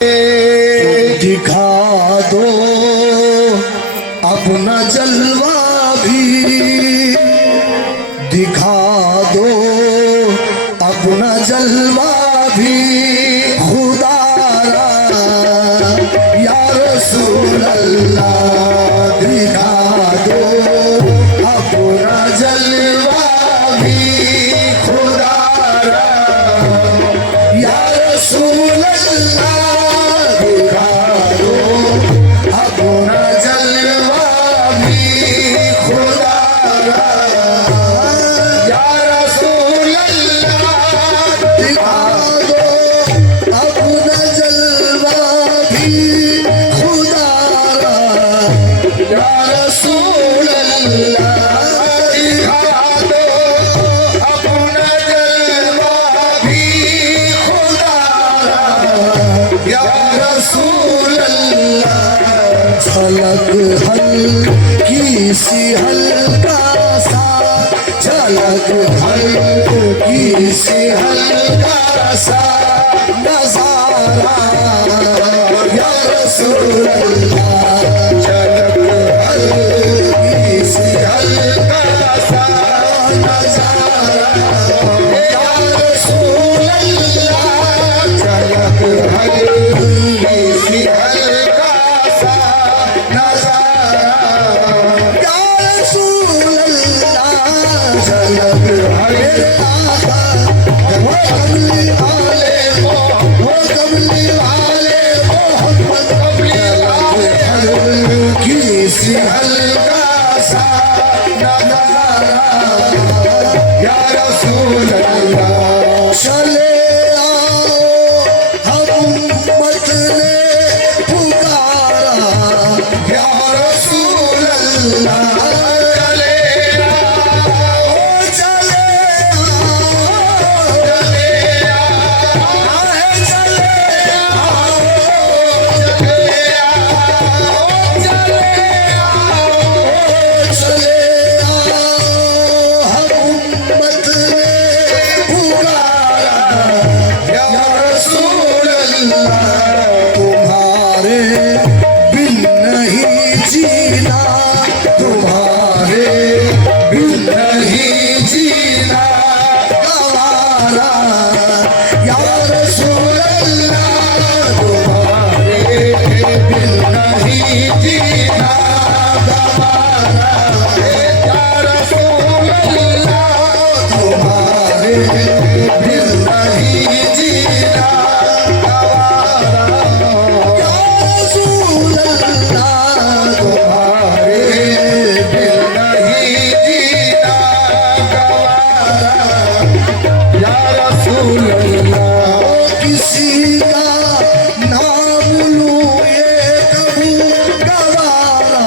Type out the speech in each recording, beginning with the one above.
दिखा दो अपना जलवा भी, दिखा दो अपना जलवा भी खुदारा या रसूल अल्लाह। दिखा दो अपना जलवा भी खुदारा या रसूल अल्लाह। अपना जलवा भी खुदारा या रसूल अल्लाह। दिखा दो अपना जलवा भी खुदारा या रसूल अल्लाह। दिखा दो अपना जलवा भी खुदारा या रसूल अल्लाह। झलक हल्की सी हल्का सा, झलक हल्की सी हल्का सा नजारा या रसूल अल्लाह। झलक हल्की सी हल्का सा नजारा या रसूल अल्लाह। झलक हल्की सी हल्का सा नजारा या रसूल अल्लाह। झलक हल्का सा वो कमली वाले वो कमली वाले मोहम्मद कमली वाले हल्की सी हल्का सा नजारा या रसूल अल्लाह। चले आओ हम उम्मत ने पुकारा या रसूल अल्लाह। चले आओ चले आओ चले आओ चले आओ चले आओ चले आओ चले आओ हम उम्मत ने पुकारा या रसूल अल्लाह। तुम्हारे बिन नहीं जीना, तुम्हारे बिन नहीं जीना गवारा या रसूल अल्लाह। तुम्हारे बिन नहीं जीना गवारा या रसूल अल्लाह। तुम्हारे बिन नहीं जीना गवारा या रसूल अल्लाह। तुम्हारे बिन नहीं जीना गवारा या रसूल अल्लाह। किसी का नाम लूं ये कबू गवारा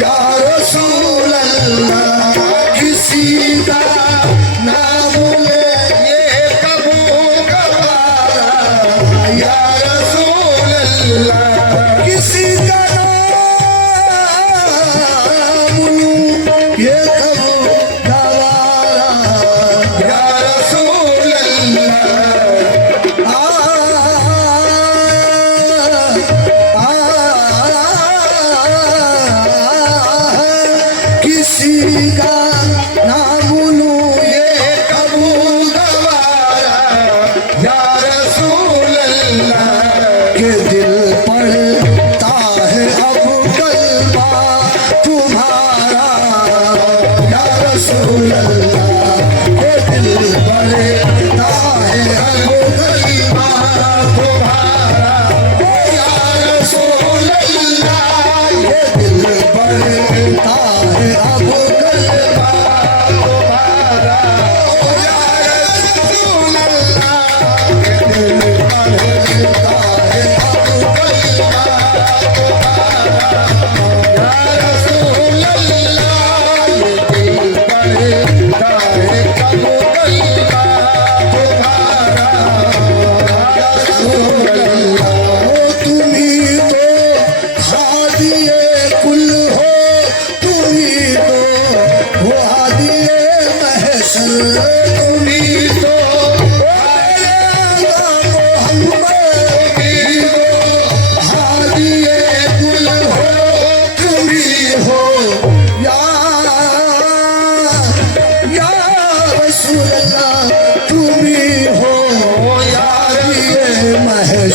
या रसूल अल्लाह। किसी का नाम ले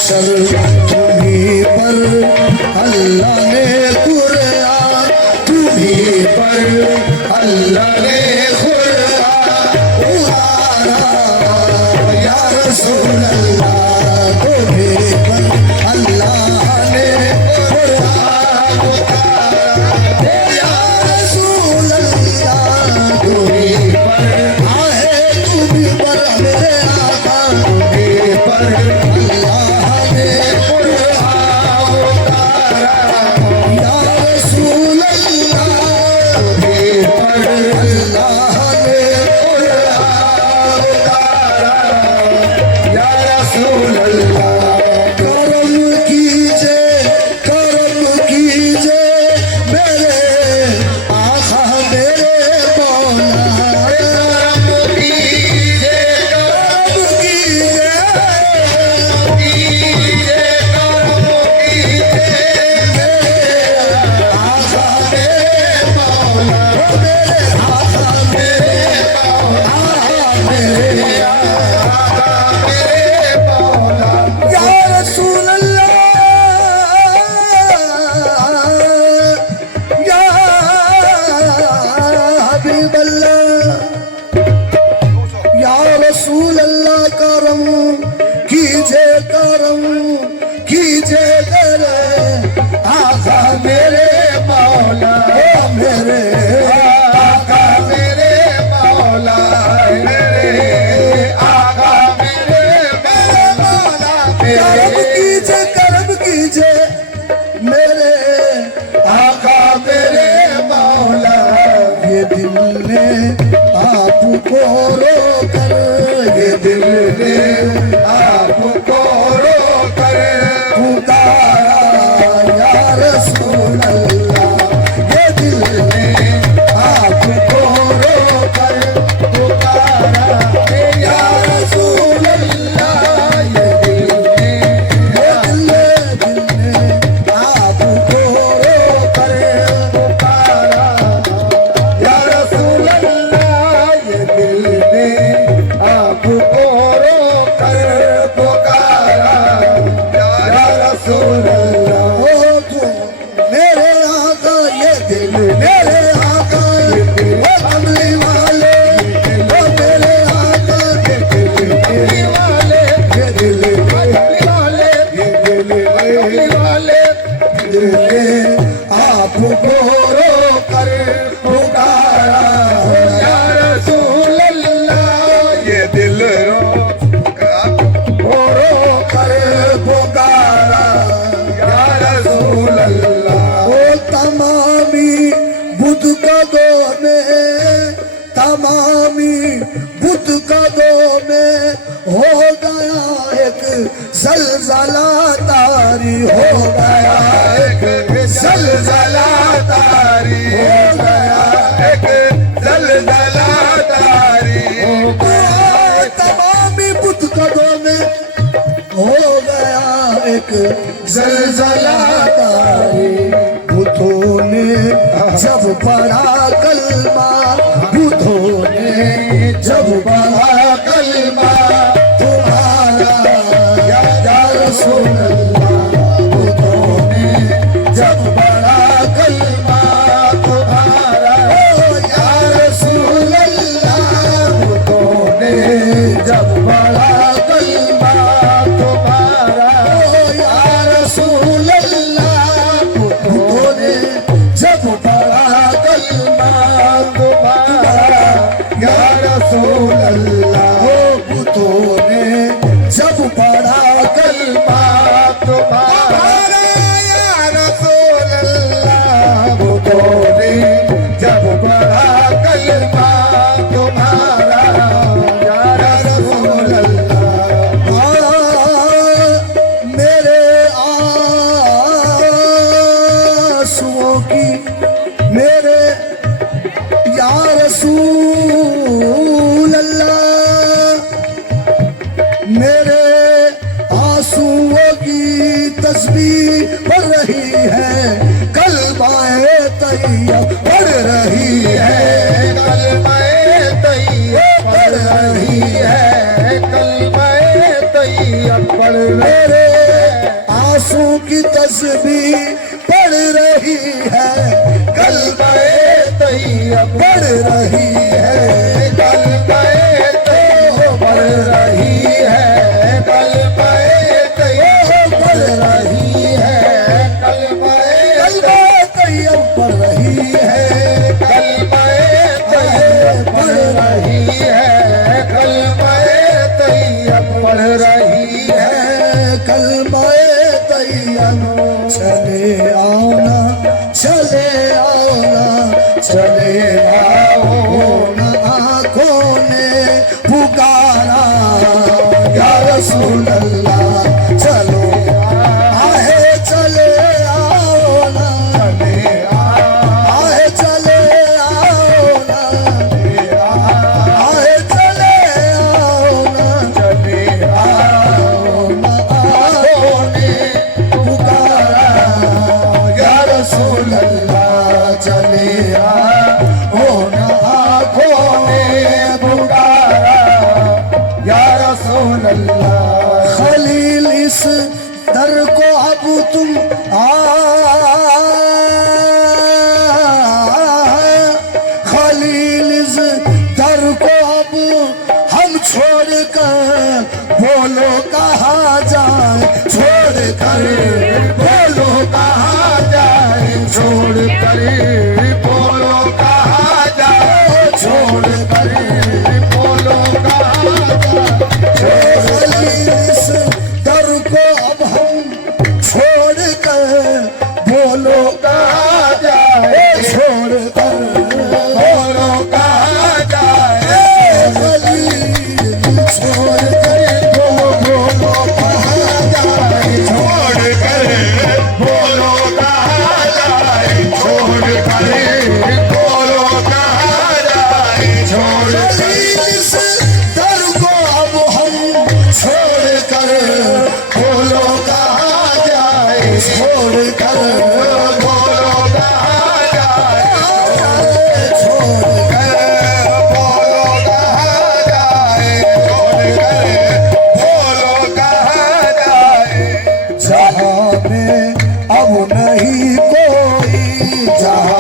हशर तुम्हीं पर अल्लाह ने कुरान तुम्हीं पर अल्लाह ने कुरान उतारा या रसूल अल्लाह तुम्हीं पर अल्लाह ने कुरान उतारा या रसूल अल्लाह तुम्हीं पर आहे तुम्हीं पर मेरे आका तुम्हीं पर अल्लाह ने कुरान उतारा या रसूल अल्लाह तुम्हीं पर अल्लाह ने कुरान उतारा या रसूल अल्लाह करम कीजिए मेरे आका मेरे मौला करम कीजिए करम कीजिए मेरे आका मेरे मौला मेरे आका मेरे मौला मेरे आका मेरे मौला करम कीजिए मेरे आका मेरे मौला ये दिल ने आपको रोकर ये दिल ने आपको रोकर पुकारा या रसूल अल्लाह ये दिल ने आपको रोकर पुकारा या रसूल अल्लाह ये दिल ने आपको रोकर पुकारा या रसूल अल्लाह ये दिल ने आपको रोकर पुकारा या रसूल अल्लाह ओ तुम मेरे आका ये दिल मेरे आका ये दिल कमली वाले ओ मेरे आका ये दिल कमली वाले ये दिल कमली वाले ये दिल कमली वाले दिल ने आपको रोकर पुकारा या रसूल अल्लाह ये दिल रोकर पुकारा या रसूल अल्लाह ओ तमामी बुद्ध कदों में हो गया एक जलजला तारी हो गया एक जलजला तारी हो गया एक जलजला तारी हो गया तमामी बुद्ध कदों में हो गया एक जलजला तारी बुद्धों ने जब पढ़ा कलमा बुद्धों ने जब पढ़ा कलमा तुम्हारा या रसूल अल्लाह बुद्धों ने जब पढ़ा कलमा तुम्हारा या रसूल अल्लाह बुद्धों ने जब पढ़ा कलमा तुम्हारा या रसूल अल्लाह बुद्धों ने जब पढ़ा कलमा तुम्हारा या रसूल अल्लाह बुद्धों ने जब पढ़ा कलमा तुम्हारा या रसूल अल्लाह बुद्धों ने जब पढ़ा कलमा तुम्हारा या रसूल अल्लाह मेरे आंसुओं की मेरे या रसूल अल्लाह मेरे आंसुओं की तस्बीह पढ़ रही है कलमाए तैयब पढ़ रही है कलमाए तैयब पढ़ रही है कलमाए तैयब पढ़ मेरे आंसू की तस्बीह पढ़ रही है, कलमाए तैयब पढ़ रही है, कलमाए तैयब पढ़ रही है, कलमाए तैयब पढ़ रही है, कलमाए तैयब पढ़ रही है, कलमाए तैयब पढ़ रही है, कलमाए तैयब पढ़ रही है, कलमाए तैयब। चले आओ ना, चले आओ ना, चले आओ ना, आंखों ने पुकारा या रसूल अल्लाह, चलो आहे चले आओ ना, चले आहे चले आओ ना, आहे चले आओ ना, चले आओ ना, आंखों ने पुकारा या रसूल अल्लाह, चले आओ ना, आंखों ने पुकारा या रसूल अल्लाह। खलील इस दर को अब तुम खलील इस दर को अब हम छोड़ कर बोलो कहाँ जाए, छोड़ कर बोलो कहाँ जाए, छोड़ कर बोलो कहाँ जाए, छोड़ कर बोलो कहाँ जाए। खलील इस दर को अब हम छोड़ कर बोलो कहाँ जाए, छोड़ कर बोलो कहाँ जाए, खलील छोड़ कर बोलो कहाँ जाए, छोड़ कर बोलो कहाँ जाए, छोड़ कर बोलो कहाँ जाए, छोड़ कर इस दर को अब हम छोड़ कर बोलो कहाँ जाए, छोड़ कर बोलो कहाँ जाए, छोड़ कर बोलो कहाँ जाए, छोड़ कर बोलो कहाँ जाए। जहाँ में अब नहीं कोई, जहाँ